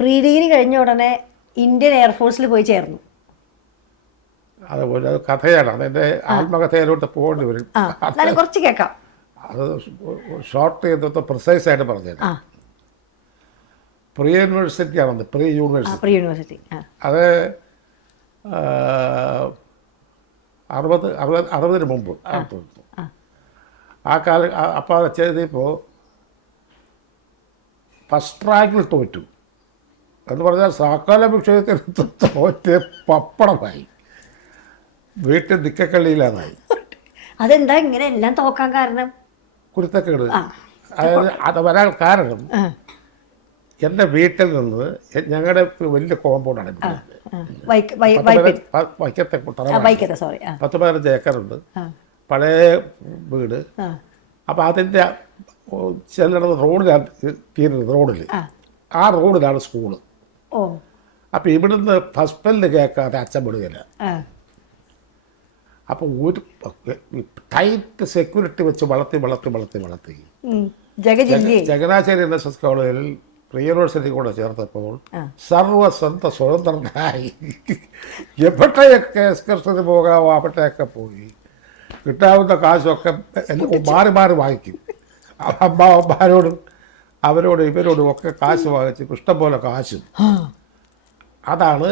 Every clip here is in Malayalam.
പ്രീ ഡിഗ്രി കഴിഞ്ഞ ഉടനെ ഇന്ത്യൻ എയർഫോഴ്സിൽ പോയി ചേർന്നു. അതുപോലെ അത് കഥയാണ്, അതെൻ്റെ ആത്മകഥയിലോട്ട് പോകേണ്ടി വരും. കുറച്ച് കേൾക്കാം. അത് ഷോർട്ട് ചെയ്തിട്ട് പ്രിസൈസ് ആയിട്ട് പറഞ്ഞത്. പ്രീ യൂണിവേഴ്സിറ്റി ആണത്, പ്രീ യൂണിവേഴ്സിറ്റി. അത് 60 മുമ്പ് ആ കാലം. അപ്പോൾ അത് ചെയ്തപ്പോൾ ഫസ്റ്റ് റാങ്കിൽ തോറ്റു എന്ന് പറഞ്ഞാൽ സകല വിഷയത്തിൽ തോറ്റ് പപ്പടമായി, വീട്ടിൽ ദിക്കക്കള്ളിയിലാതായി. അതെന്താ ഇങ്ങനെ എല്ലാം തോക്കാൻ കാരണം? കുരുത്തക്കേട്. അതായത് അത് വരാൻ കാരണം എൻ്റെ വീട്ടിൽ നിന്ന് ഞങ്ങളുടെ വലിയ കോമ്പൗണ്ടാണ്, വൈക്കത്തെ 10-15 ഏക്കറുണ്ട്, പഴയ വീട്. അപ്പം അതിൻ്റെ ചിലയിടത്ത് റോഡിലാണ് തീരുന്നത്, റോഡിൽ ആ റോഡിലാണ് സ്കൂള്. അപ്പം ഇവിടുന്ന് ഫസ്റ്റ് ബെല്ല് കേൾക്കാതെ അച്ഛൻ വിടുകയില്ല. അപ്പം ഒരു ടൈറ്റ് സെക്യൂരിറ്റി വെച്ച് വളർത്തി ചങ്ങനാശ്ശേരി NSS കോളേജിൽ പ്രീ യൂണിവേഴ്സിറ്റി കൂടെ ചേർത്തപ്പോൾ സർവ്വസന്ത സ്വതന്ത്രനായി എവിടെയൊക്കെ എക്സ്കർഷന് പോകാമോ അവിടെയൊക്കെ പോയി കിട്ടാവുന്ന കാശൊക്കെ മാറി വാങ്ങിക്കും. അമ്മമാരോടും അവരോടും ഇവരോടും ഒക്കെ കാശ് വാങ്ങിച്ച് ഇഷ്ടംപോലെ കാശും. അതാണ്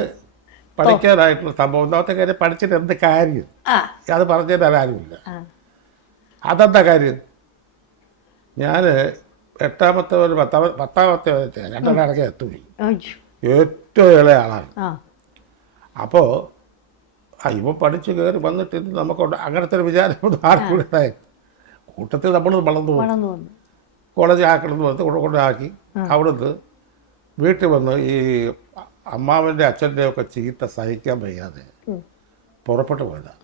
പഠിക്കാനായിട്ടുള്ള സംഭവം. ഒന്നാമത്തെ കാര്യം, പഠിച്ചിട്ട് എന്ത് കാര്യം? അത് പറഞ്ഞു തരാൻ ആരുമില്ല. അതെന്താ കാര്യം? ഞാൻ 8ാമത്തെ 10ാമത്തെ 2 എത്തുകയും ഏറ്റവും ഇളയ ആളാണ്. അപ്പോൾ ഇവ പഠിച്ച് കയറി വന്നിട്ട് നമുക്കുണ്ട് അങ്ങനത്തെ ഒരു വിചാരം ആർക്കും ഉണ്ടായി. കൂട്ടത്തിൽ നമ്മൾ വളർന്നു പോകും. കോളേജ് ആക്കണമെന്ന് പറഞ്ഞ് കൊണ്ടാക്കി അവിടുന്ന് വീട്ടിൽ വന്ന് ഈ അമ്മാവൻ്റെ അച്ഛൻ്റെ ഒക്കെ ചീത്ത സഹിക്കാൻ വയ്യാതെ പുറപ്പെട്ടു പോയതാണ്.